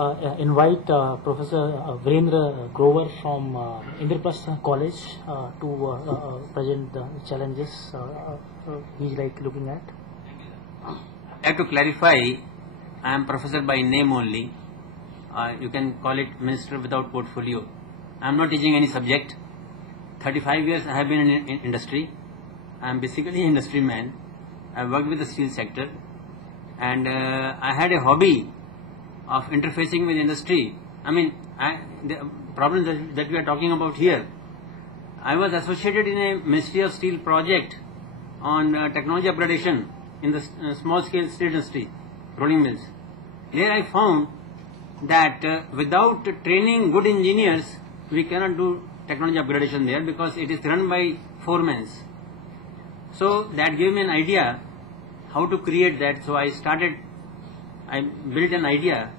Invite Professor Virendra Grover from Indraprastha College to present the challenges he's looking at. I have to clarify, I am professor by name only. You can call it minister without portfolio. I am not teaching any subject. 35 years I have been in industry. I am basically an industry man. I worked with the steel sector, and I had a hobby of interfacing with industry. I mean, the problems that we are talking about here, I was associated in a Ministry of Steel project on technology upgradation in the small scale steel industry, rolling mills. There I found that without training good engineers, we cannot do technology upgradation there because it is run by foremen. So that gave me an idea how to create that. So I built an idea,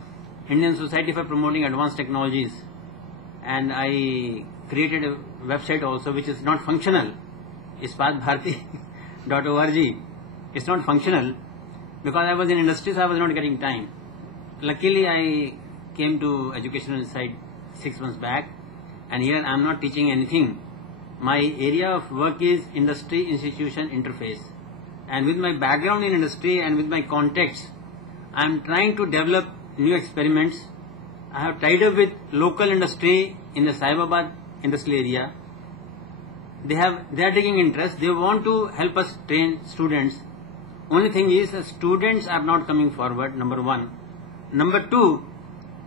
Indian Society for Promoting Advanced Technologies, and I created a website also which is not functional, ispatbharati.org. It's not functional because I was in industry, so I was not getting time. Luckily, I came to educational side 6 months back, and here I am not teaching anything. My area of work is industry institution interface, and with my background in industry and with my contacts, I am trying to develop new experiments. I have tied up with local industry in the Saibabad industrial area. They are taking interest. They want to help us train students. Only thing is, students are not coming forward, number one. Number two,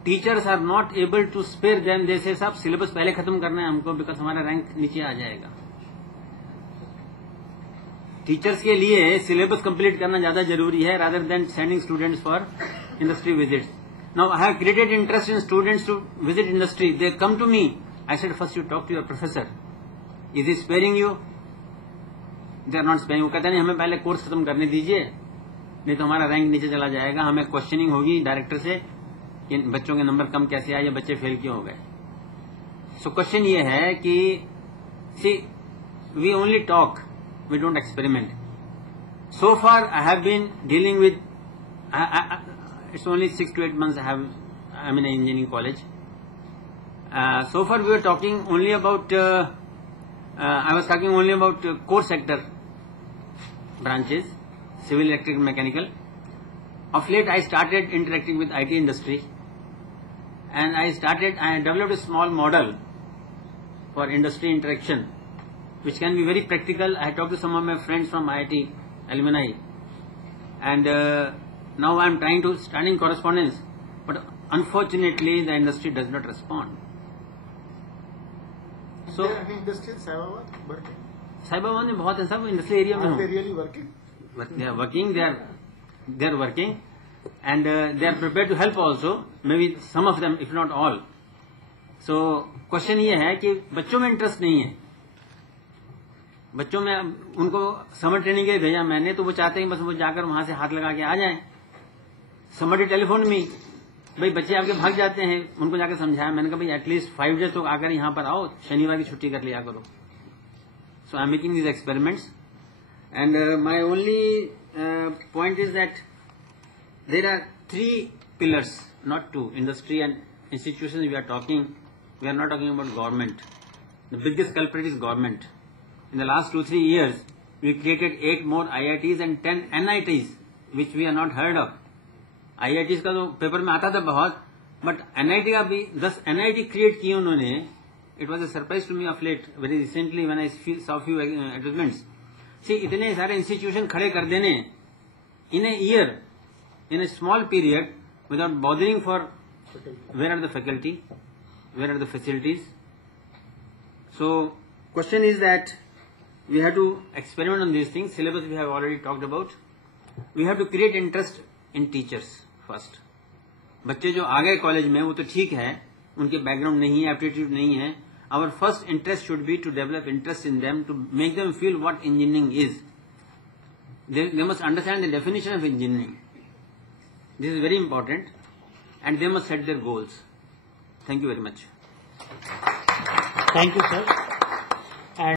teachers are not able to spare them. They say, "Sab, syllabus पहले खत्म करना है हमको because हमारा rank नीचे आ जाएगा." Teachers के लिए syllabus complete करना ज़्यादा जरूरी है rather than sending students for industry visits. Now I have created interest in students to visit industry. They come to me. I said, first you talk to your professor. Is he sparing you? They are not sparing. वो कहते नहीं, हमें पहले course खत्म करने दीजिए, नहीं तो हमारा रैंक नीचे चला जाएगा. हमें क्वेश्चनिंग होगी डायरेक्टर से कि बच्चों के नंबर कम कैसे आए या बच्चे फेल क्यों हो गए. सो क्वेश्चन ये है कि see we only talk, we don't experiment. So far I have been dealing with it's only 6 to 8 months I'm in an engineering college. So far we were talking only about I was talking only about core sector branches, civil, electric, mechanical. Of late I started interacting with IT industry, and I developed a small model for industry interaction which can be very practical. I talked to some of my friends from IIT alumni, and now I am trying to stand in correspondence, but unfortunately the industry does not respond. So, is there any industry in Saibabad working? Saibabad में बहुत है सब industrial area में. Are they really working? They are working. They are working, and they are prepared to help also. Maybe some of them, if not all. So question ये है कि बच्चों में इंटरेस्ट नहीं है. बच्चों में उनको समर ट्रेनिंग के लिए भेजा मैंने, तो वो चाहते हैं बस वो जाकर वहां से हाथ लगा के आ जाएं. समर टेलीफोन में भाई बच्चे आपके भाग जाते हैं. उनको जाकर समझाया मैंने, कहा भाई एटलीस्ट 5 डेज तो आकर यहाँ पर आओ, शनिवार की छुट्टी कर लिया करो. So I am making these experiments, and my only point is that there are 3 pillars, not 2. Industry and institutions we are not talking about government. The biggest culprit is government. In the last 2-3 years, we created 8 more IITs and 10 NITs, which we are not heard of. IITs का तो paper में आता था बहुत, but NIT का भी 10 NIT create किए उन्होंने. It was a surprise to me of late, very recently when I saw few advertisements. See, इतने सारे इंस्टीट्यूशन खड़े कर देने in a year, in a small period, without bothering for where are the faculty, where are the facilities. So question is that we have to experiment on these things. Syllabus we have already talked about. We have to create interest in teachers first. बच्चे जो आ गए college में वो तो ठीक है, उनके background नहीं है, एप्टीट्यूड नहीं है. Our first interest should be to develop interest in them, to make them feel what engineering is. They must understand the definition of engineering. This is very important, and they must set their goals. Thank you very much. Thank you, sir.